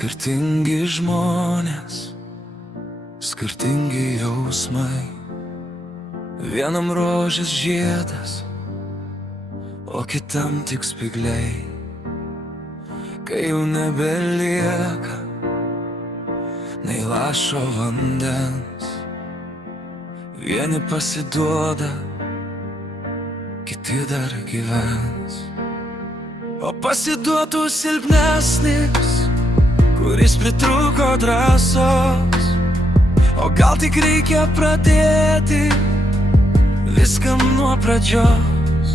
Skirtingi žmonės, skirtingi jausmai. Vienam rožės žiedas, o kitam tik spygliai. Kai jau nebelieka nei lašo vandens, vieni pasiduoda, kiti dar gyvens. O pasiduotų silpnesnis, kuris pritrūko drąsos. O gal tik reikia pradėti viskam nuo pradžios.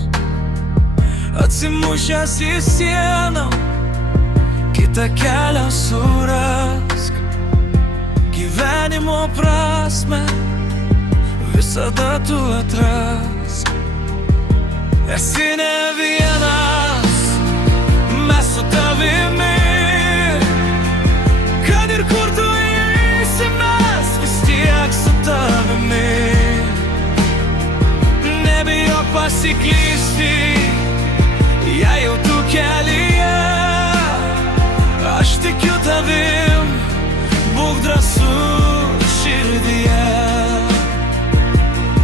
Atsimušęs į sieną, kitą kelią surask. Gyvenimo prasmę visada tu atrask. Esi ne vienas, mes su tavimi. Kad ir kur tu eisi, mes vis tiek su tavimi. Nebijok pasiklysti, jei jau tu kelyje. Aš tikiu tavim, būk drąsus širdyje.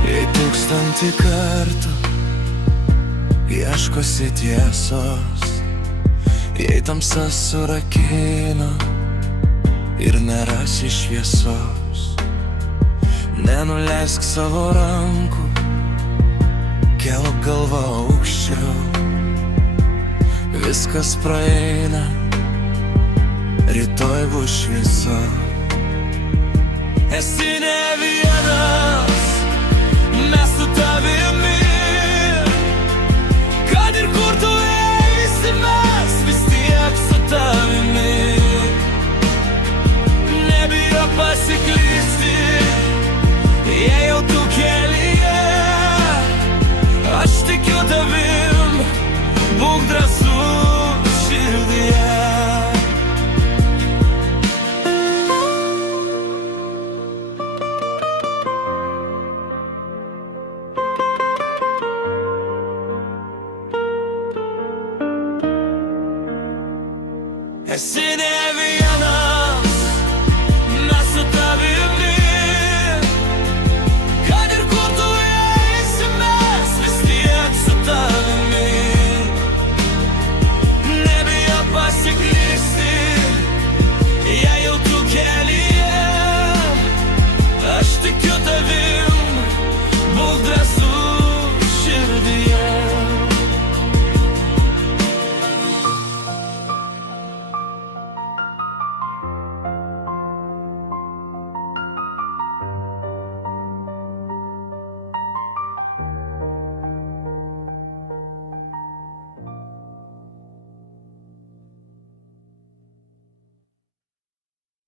Jei 1000 kartų ieškosi tiesos, jei tamsa surakino ir nerasi šviesos, nenuleisk savo rankų, kelk galvą aukščiau. Viskas praeina, rytoj bus šviesa. Esi ne vienas.